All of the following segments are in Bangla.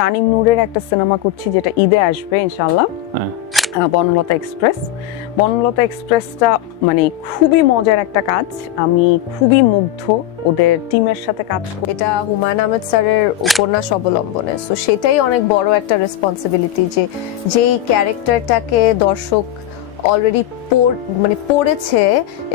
তানিম নূরের একটা সিনেমা করছি যেটা ঈদে আসবে ইনশাআল্লাহ। বনলতা এক্সপ্রেস। বনলতা এক্সপ্রেসটা মানে খুবই মজার একটা কাজ। আমি খুবই মুগ্ধ ওদের টিমের সাথে কাজ করে। এটা হুমায়ুন আহমেদ স্যারের উপন্যাস অবলম্বনে, সো সেটাই অনেক বড় একটা রেসপন্সিবিলিটি যে যেই ক্যারেক্টারটাকে দর্শক অলরেডি পড়েছে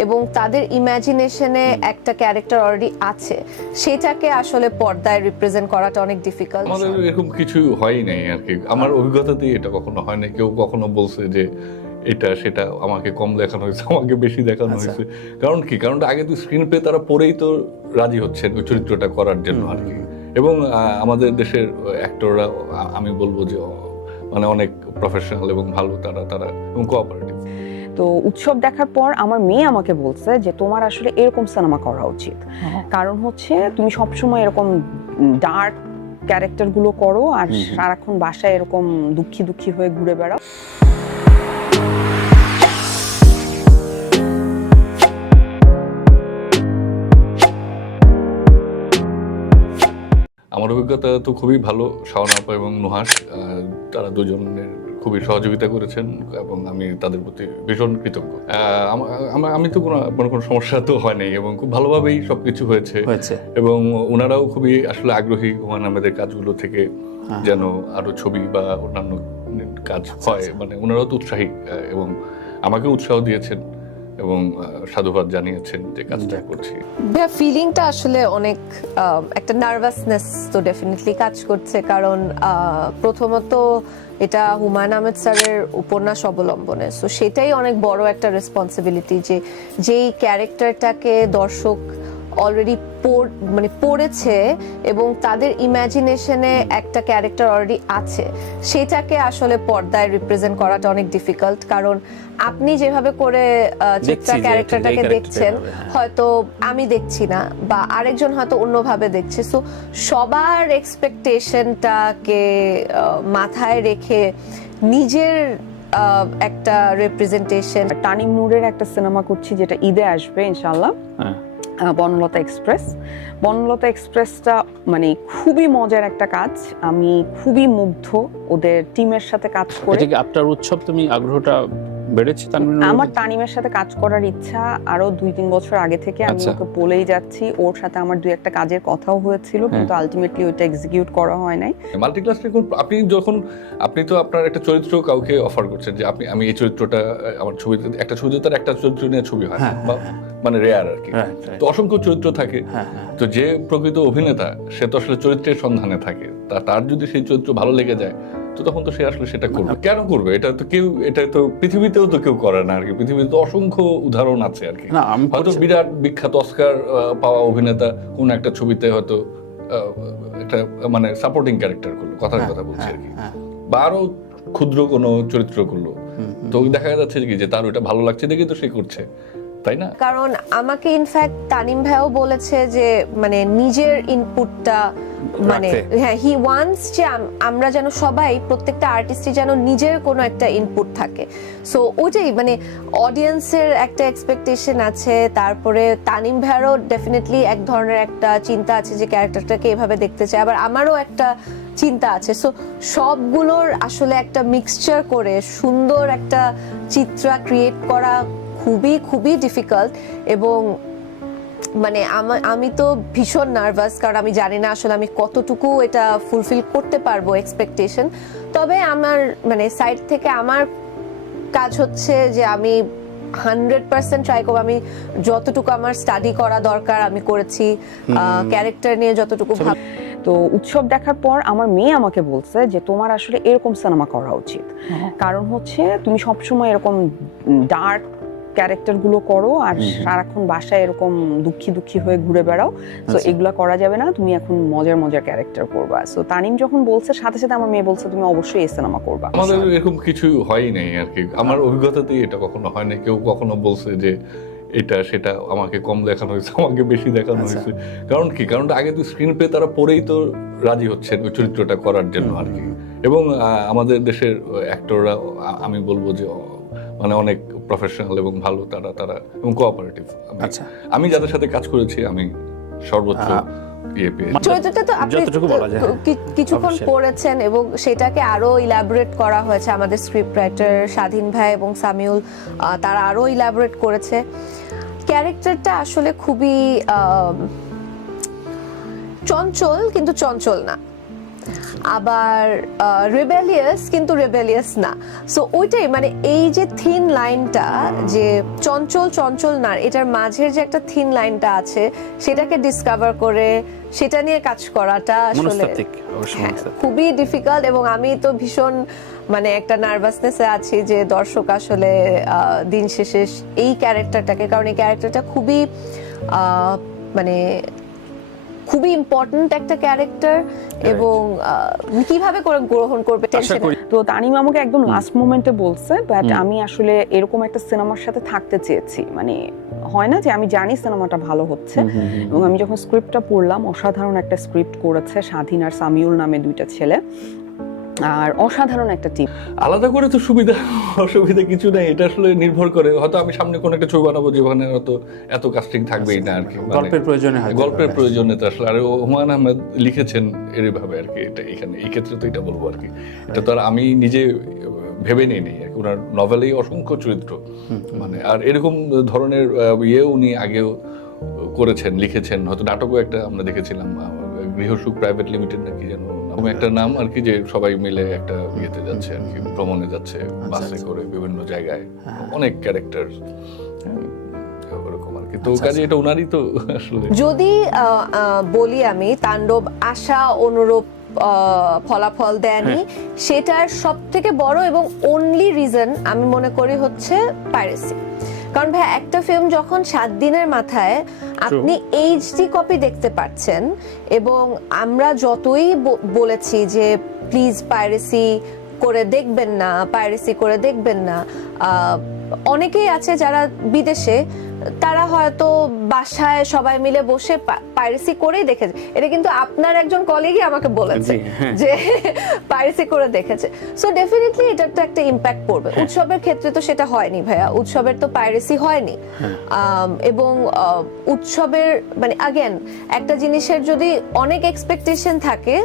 এবং তাদের ইমাজিনেশনে একটা ক্যারেক্টার অলরেডি আছে, সেটাকে আসলে পর্দায় রিপ্রেজেন্ট করাটা অনেক ডিফিকাল্ট। আমাদের এরকম কিছু হয়ই নাই আর কি, আমার অভিজ্ঞতাতেই এটা কখনো হয় না। কেউ কখনো বলছে যে এটা সেটা আমাকে কম দেখানো হয়েছে, আমাকে বেশি দেখানো হয়েছে। কারণ কি? কারণ আগে তো স্ক্রিন প্লে তারা পড়েই তো রাজি হচ্ছেন ওই চরিত্রটা করার জন্য আর কি। এবং আমাদের দেশের অ্যাক্টররা আমি বলবো যে মানে অনেক প্রফেশনাল এবং ভালো, তারা এবং কোঅপারেটিভ। তো উৎসব দেখার পর আমার মেয়ে আমাকে বলছে যে তোমার আসলে এরকম সিনেমা করা উচিত। কারণ হচ্ছে তুমি সবসময় এরকম ডার্ক ক্যারেক্টার গুলো করো আর সারাক্ষণ বাসায় এরকম দুঃখী দুঃখী হয়ে ঘুরে বেড়াও। আমার অভিজ্ঞতা তো খুবই ভালো। শাওন আপা এবং নুহাস তারা দুজনের খুবই সহযোগিতা করেছেন এবং আমি তাদের প্রতি ভীষণ কৃতজ্ঞ। আমি তো কোনো সমস্যা তো হয় নাই এবং খুব ভালোভাবেই সবকিছু হয়েছে। এবং ওনারাও খুবই আসলে আগ্রহী হুমায়ুন আহমেদের কাজগুলো থেকে যেন আরো ছবি বা অন্যান্য কাজ হয়। মানে ওনারাও তো উৎসাহী এবং আমাকে উৎসাহ দিয়েছেন এবং সাধুবাদ জানিয়েছেন যে কাজটা করছি। ফিলিংটা আসলে অনেক একটা নার্ভাসনেস তো ডেফিনেটলি কাজ করছে, কারণ প্রথমত এটা হুমায়ুন আহমেদ স্যারের উপন্যাস অবলম্বনে, সো সেটাই অনেক বড় একটা রেসপন্সিবিলিটি যে যেই ক্যারেক্টারটাকে দর্শক অলরেডি পড়েছে এবং তাদের ইমাজিনেশনে একটা ক্যারেক্টার অলরেডি আছে, সেটাকে আসলে পর্দায় রিপ্রেজেন্ট করাটা অনেক ডিফিকাল্ট। কারণ আপনি যেভাবে করে চিত্রা ক্যারেক্টারটাকে দেখছেন হয়তো আমি দেখছি না, বা আরেকজন হয়তো অন্যভাবে দেখছে। সো সবার এক্সপেকটেশনটাকে মাথায় রেখে নিজের একটা রিপ্রেজেন্টেশন। তানিম নূরের একটা সিনেমা করছি যেটা ঈদে আসবে ইনশাআল্লাহ। বনলতা এক্সপ্রেস। বনলতা এক্সপ্রেসটা মানে খুবই মজার একটা কাজ। আমি খুবই মুগ্ধ ওদের টিমের সাথে কাজ করে। এটা কি আপনার উৎসব, তুমি আগ্রহটা বেড়েছে? আমার তানিমের সাথে কাজ করার ইচ্ছা আরো 2-3 বছর আগে থেকে। আমি ওকে বলেই যাচ্ছি, ওর সাথে আমার 2-1টা কাজের কথাও হয়েছিল, কিন্তু আলটিমেটলি ওইটা এক্সিকিউট করা হয় নাই। মাল্টিক্লাস আপনি তো আপনার একটা চরিত্র কাউকে অফার করছেন যে আমি এই চরিত্রটা আমার ছবিতে, একটা ছবিতে তার একটা চরিত্র নিয়ে ছবি হয় মানে রেয়ার আর কি। তো অসংখ্য চরিত্র থাকে, তো যে প্রকৃত অভিনেতা সে তো আসলে চরিত্রের সন্ধানে থাকে। তার যদি সেই চরিত্র ভালো লেগে যায় তো তখন তো সে আসলে সেটা করবে। কেন করবে? এটা তো পৃথিবীতেও তো কেউ করে না আর কি। পৃথিবীতে তো অসংখ্য উদাহরণ আছে আর কি। হয়তো বিরাট বিখ্যাত অস্কার পাওয়া অভিনেতা কোন একটা ছবিতে হয়তো একটা মানে সাপোর্টিং ক্যারেক্টার করলো, কথার কথা বলছি আর কি, বা আরো ক্ষুদ্র কোনো চরিত্র করলো, তো দেখা যাচ্ছে কি যে তার ওইটা ভালো লাগছে দেখে তো সে করছে, তাই না? কারণ আমাকে ইনফ্যাক্ট তানিম ভাইও বলেছে যে মানে নিজের ইনপুটটা মানে হ্যাঁ, হি ওয়ান্টস যে আমরা যেন সবাই, প্রত্যেকটা আর্টিস্টই যেন নিজের কোনো একটা ইনপুট থাকে। সো ওইটাই মানে অডিয়েন্সের একটা এক্সপেকটেশন আছে, তারপরে তানিম ভাইয়েরও ডেফিনেটলি এক ধরনের একটা চিন্তা আছে যে ক্যারেক্টারটাকে এভাবে দেখতে চায়, আবার আমারও একটা চিন্তা আছে। সো সবগুলোর আসলে একটা মিক্সচার করে সুন্দর একটা চিত্র ক্রিয়েট করা খুবই খুবই ডিফিকাল্ট। এবং মানে আমি তো ভীষণ নার্ভাস, কারণ আমি জানি না আসলে আমি কতটুকু এটা ফুলফিল করতে পারবো এক্সপেকটেশন। তবে আমার মানে সাইড থেকে আমার কাজ হচ্ছে যে আমি 100% ট্রাই করবো। আমি যতটুকু আমার স্টাডি করা দরকার আমি করেছি, ক্যারেক্টার নিয়ে যতটুকু ভালো। তো উৎসব দেখার পর আমার মেয়ে আমাকে বলছে যে তোমার আসলে এরকম সিনেমা করা উচিত। কারণ হচ্ছে তুমি সবসময় এরকম ডার্ক ক্যারেক্টার গুলো করো আর সারাক্ষণ বাসায় এরকম দুঃখী দুঃখী হয়ে ঘুরে বেড়াও, তো এগুলা করা যাবে না, তুমি এখন মজার মজার ক্যারেক্টার করবা। সো তানিম যখন বলছে সাথে সাথে আমার মেয়ে বলছে তুমি অবশ্যই এই সিনেমা করবা। আমাদের এরকম কিছু হয়ই নাই আর কি, আমার অভিজ্ঞতাতেই এটা কখনো হয় না। কেউ কখনো বলছে যে এটা সেটা আমাকে কম দেখানো হয়েছে, আমাকে বেশি দেখানো হয়েছে। কারণ কি? কারণ আগে তো স্ক্রিন প্লে তারা পড়েই তো রাজি হচ্ছেন ওই চরিত্রটা করার জন্য আর কি। এবং আমাদের দেশের অ্যাক্টররা আমি বলবো যে মানে অনেক প্রফেশনাল এবং ভালো, তারা এবং কোঅপারেটিভ। আমি যাদের সাথে কাজ করেছি আমি সর্বোচ্চ ইয়ে পেয়েছে। চরিত্রটা তো আপনি যতটুকু বলা যায়, কিছুক্ষণ অবশ্যই। পড়েছেন এবং সেটাকে আরো ইলাবোরেট করা হয়েছে আমাদের স্ক্রিপ্ট রাইটার স্বাধীন ভাই এবং সামিউল, তারা আরো ইলাবোরেট করেছে। ক্যারেক্টারটা আসলে খুবই চঞ্চল, কিন্তু চঞ্চল না, আবার রেবেলিয়াস কিন্তু রেবেলিয়াস না। সো ওইটাই মানে এই যে থিন লাইনটা, যে চঞ্চল চঞ্চল না, এটার মাঝের যে একটা থিন লাইনটা আছে, সেটাকে ডিসকভার করে সেটা নিয়ে কাজ করাটা আসলে মনস্তাত্ত্বিক, অবশ্যই হ্যাঁ, মনস্তাত্ত্বিক। খুবই ডিফিকাল্ট। এবং আমি তো ভীষণ মানে একটা নার্ভাসনেসে আছি যে দর্শক আসলে দিন শেষে এই ক্যারেক্টারটাকে, কারণ এই ক্যারেক্টারটা খুবই মানে খুবই ইম্পর্ট্যান্ট একটা ক্যারেক্টার, এবং কিভাবে করে গ্রহণ করবে আশা টেনশন। করি তো তানিম আমাকে একদম লাস্ট মোমেন্টে বলছে, বাট আমি আসলে এরকম একটা সিনেমার সাথে থাকতে চেয়েছি। মানে হয় না যে আমি জানি সিনেমাটা ভালো হচ্ছে, এবং আমি যখন স্ক্রিপ্টটা পড়লাম, অসাধারণ একটা স্ক্রিপ্ট করেছে স্বাধীন আর সামিউল নামে দুইটা ছেলে, আর অসাধারণ একটা টিম। আলাদা করে তো সুবিধা অসুবিধা কিছু নেই, এটা আসলে নির্ভর করে, হয়তো আমি সামনে কোনো একটা ছবি বানাবো যেখানে হয়তো এত কাস্টিং থাকবেই না আর কি, মানে গল্পের প্রয়োজনে হয়তো গল্পের হবে। প্রয়োজনে তো আসলে। আর হুমায়ুন আহমেদ লিখেছেন এরভাবে আর কি, এটা এখানে এই ক্ষেত্রে তো এটা বলবো আর কি, এটা তো আর আমি নিজে ভেবে নিই নি, ওনার নভেলেই অসংখ্য চরিত্র, মানে আর এরকম ধরনের ইয়ে উনি আগেও করেছেন, লিখেছেন, হয়তো নাটকও একটা আমরা দেখেছিলাম, গৃহসুখ প্রাইভেট লিমিটেড নাকি যেন এরকম একটা নাম আর কি, যে সবাই মিলে একটা ইয়েতে যাচ্ছে আর কি, ভ্রমণে যাচ্ছে বাসে করে বিভিন্ন জায়গায়, অনেক ক্যারেক্টার ওরকম আর কি। তো কাজে এটা ওনারই তো আসলে। যদি বলি আমি, তাণ্ডব আশা অনুরূপ ফলাফল দেয়নি, সেটার সব থেকে বড় এবং অনলি রিজন আমি মনে করি হচ্ছে পাইরেসি। কারণ ভাই, একটা ফিল্ম যখন 7 দিনের মাথায় আপনি এইচডি কপি দেখতে পাচ্ছেন, এবং আমরা যতই বলেছি যে প্লিজ পাইরেসি করে দেখবেন না, পাইরেসি করে দেখবেন না, অনেকেই আছে যারা বিদেশে, তারা হয়তো বাসায় সবাই মিলে বসে পাইরেসি করেই দেখেছে। এটা কিন্তু আপনার একজন কলিগই আমাকে বলেছে যে পাইরেসি করে দেখেছে। সো ডেফিনেটলি এটা তো একটা ইম্প্যাক্ট পড়বে। উৎসবের ক্ষেত্রে তো সেটা হয়নি ভাইয়া, উৎসবের তো পাইরেসি হয়নি। এবং উৎসবের মানে আগেন একটা জিনিসের যদি অনেক এক্সপেকটেশন থাকে,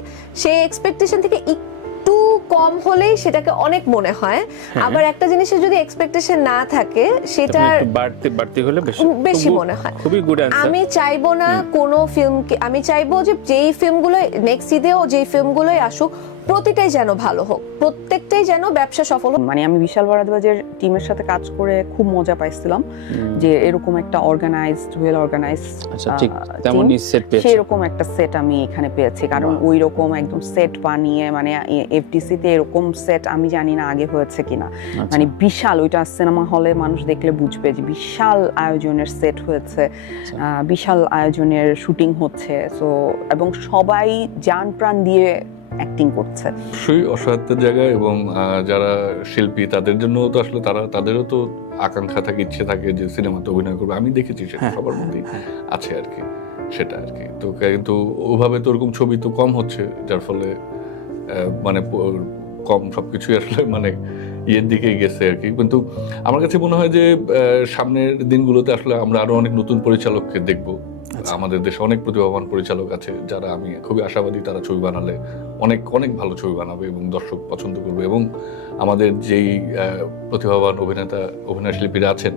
সেই এক্সপেকটেশন থেকে একটু কম হলেই সেটাকে অনেক মনে হয়। আবার একটা জিনিসের যদি এক্সপেকটেশন না থাকে, সেটার বাড়তি হলে বেশি মনে হয়। খুবই গুড অ্যানসার। আমি চাইবো না কোনো ফিল্মকে, আমি চাইবো যে যেই ফিল্মগুলো নেক্সট ঈদেও যেই ফিল্মগুলোই আসুক, প্রতিটাই যেন ভালো হোক, প্রত্যেকটাই যেন ব্যবসা সফল হোক। মানে আমি বিশাল ভারদ্বাজের টিমের সাথে কাজ করে খুব মজা পাইছিলাম, যে এরকম একটা অর্গানাইজড, ওয়েল অর্গানাইজড, আচ্ছা, ঠিক তেমনই সেট পেয়েছি। সেরকম একটা সেট আমি এখানে পেয়েছি। কারণ ওই রকম একদম সেট বানিয়ে, মানে এফটিসি তে এরকম সেট আমি জানি না আগে হয়েছে কিনা, মানে বিশাল, ওইটা সিনেমা হলে মানুষ দেখলে বুঝবে যে বিশাল আয়োজনের সেট হয়েছে, বিশাল আয়োজনের শুটিং হচ্ছে। সো এবং সবাই জান প্রাণ দিয়ে অ্যাক্টিং করছে। অবশ্যই অসহায়ত্বের জায়গা, এবং যারা শিল্পী তাদের জন্য তো আসলে তাদেরও তো আকাঙ্ক্ষা থাকে, ইচ্ছে থাকে যে সিনেমাতে অভিনয় করবে। আমি দেখেছি সেটা সবার মধ্যেই আছে আর কি, সেটা আর কি। তো কিন্তু ওভাবে তো ওরকম ছবি তো কম হচ্ছে, যার ফলে মানে কম সবকিছুই আসলে মানে ইয়ের দিকেই গেছে আর কি। কিন্তু আমার কাছে মনে হয় যে সামনের দিনগুলোতে আসলে আমরা আরো অনেক নতুন পরিচালককে দেখবো। আমাদের দেশে অনেক প্রতিভাবান পরিচালক আছে, যারা আমি খুবই আশাবাদী তারা ছবি বানালে অনেক অনেক ভালো ছবি বানাবে এবং দর্শক পছন্দ করবে। এবং আমাদের যেই প্রতিভাবান অভিনয় শিল্পীরা আছেন,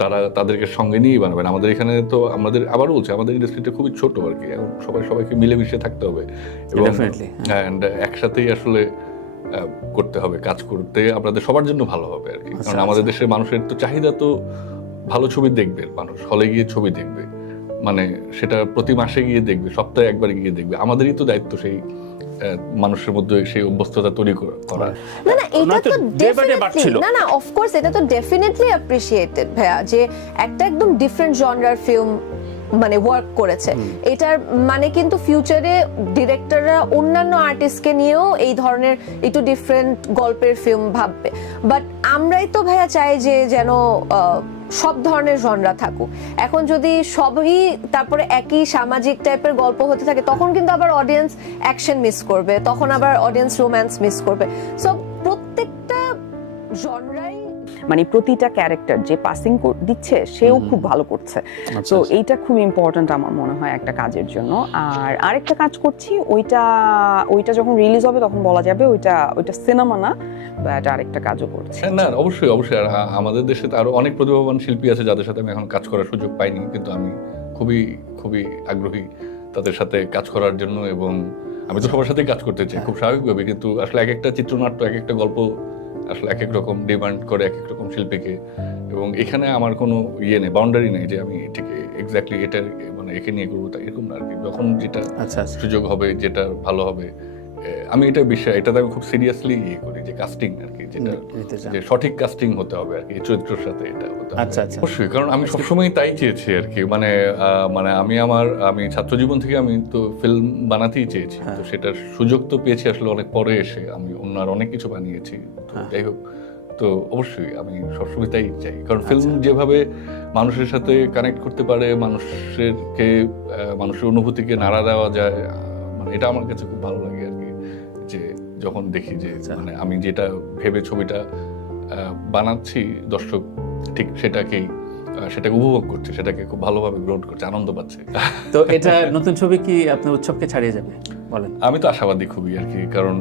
তারা তাদেরকে সঙ্গে নিয়েই বানাবেন। আমাদের এখানে তো আমাদের আবারও বলছে, আমাদের ইন্ডাস্ট্রিটা খুবই ছোট আর কি, এখন সবাইকে মিলেমিশে থাকতে হবে এবং একসাথেই আসলে করতে হবে, কাজ করতে আপনাদের সবার জন্য ভালো হবে আর কি। কারণ আমাদের দেশের মানুষের তো চাহিদা তো ভালো ছবি দেখবে, মানুষ হলে গিয়ে ছবি দেখবে, মানে সেটা প্রতি মাসে গিয়ে দেখবে, সপ্তাহে একবার গিয়ে দেখবে। আমাদেরই তো দায়িত্ব সেই মানুষের মধ্যে সেই অভ্যস্ততা তৈরি করা। না না, এটা তো ডেফিনেটলি, না না, অফ কোর্স এটা তো ডেফিনেটলি অ্যাপ্রিশিয়েটেড ভাইয়া, যে একটা একদম ডিফারেন্ট জনরার ফিল্ম মানে ওয়ার্ক করেছে। এটার মানে কিন্তু ফিউচারে ডিরেক্টররা অন্যান্য আর্টিস্টকে নিয়েও এই ধরনের একটু ডিফারেন্ট গল্পের ফিল্ম ভাববে। বাট আমরাই তো ভাইয়া চাই যে যেন সব ধরনের জনরা থাকুক। এখন যদি সবই তারপরে একই সামাজিক টাইপের গল্প হতে থাকে, তখন কিন্তু আবার অডিয়েন্স অ্যাকশন মিস করবে, তখন আবার অডিয়েন্স রোম্যান্স মিস করবে। সো প্রত্যেকটা জনরাই মানে প্রতিটা ক্যারেক্টার যে পাসিং দিচ্ছে সেও খুব ভালো করছে। তো এইটা খুব ইম্পর্ট্যান্ট আমার মনে হয় একটা কাজের জন্য। আর আরেকটা কাজ করছি, ওইটা যখন রিলিজ হবে তখন বলা যাবে ওইটা সিনেমা না, বাট আরেকটা কাজও করছি। না অবশ্যই অবশ্যই। আর আমাদের দেশে তো আরো অনেক প্রতিভাবান শিল্পী আছে যাদের সাথে আমি এখন কাজ করার সুযোগ পাইনি, কিন্তু আমি খুবই খুবই আগ্রহী তাদের সাথে কাজ করার জন্য। এবং আমি তো সবার সাথেই কাজ করতে চাই খুব স্বাভাবিকভাবে, কিন্তু আসলে এক একটা চিত্রনাট্য এক একটা গল্প আসলে এক এক রকম ডিমান্ড করে এক এক রকম শিল্পীকে। এবং এখানে আমার কোনো ইয়ে নেই, বাউন্ডারি নেই যে আমি ঠিক এক্স্যাক্টলি এটা মানে একে নিয়ে করবো, তাই এরকম না আর কি। যখন যেটা সুযোগ হবে, যেটা ভালো হবে, আমি এটা এটাতে আমি খুব সিরিয়াসলি ইয়ে করি যে কাস্টিং আর কি, যেটা যে সঠিক কাস্টিং হতে হবে আর কি, চরিত্রের সাথে এটা হতে হবে। অবশ্যই, কারণ আমি সবসময় তাই চেয়েছি আর কি। মানে আমি ছাত্র জীবন থেকে আমি তো ফিল্ম বানাতেই চেয়েছি, তো সেটার সুযোগ তো পেয়েছি আসলে অনেক পরে এসে। আমি অন্য আর অনেক কিছু বানিয়েছি, যাই হোক। তো অবশ্যই আমি সবসময় তাই চাই, কারণ ফিল্ম যেভাবে মানুষের সাথে কানেক্ট করতে পারে, মানুষের অনুভূতিকে নাড়া দেওয়া যায়, মানে এটা আমার কাছে খুব ভালো লাগে আর কি। যে যখন দেখি যে মানে আমি যেটা ভেবে ছবিটা বানাচ্ছি, দর্শক ঠিক সেটাকে উপভোগ করছে, সেটাকে খুব ভালোভাবে গ্রহণ করছে, আনন্দ পাচ্ছে। তো এটা নতুন ছবি কি আপনার উৎসবকে ছাড়িয়ে যাবে বলেন? আমি তো আশাবাদী খুবই আর কি, কারণ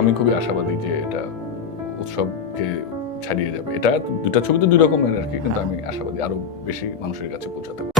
আমি খুবই আশাবাদী যে এটা উৎসবকে ছাড়িয়ে যাবে। এটা দুটা ছবি তো দুই রকমের আর কি, কিন্তু আমি আশাবাদী আরো বেশি মানুষের কাছে পৌঁছাতে পারবো।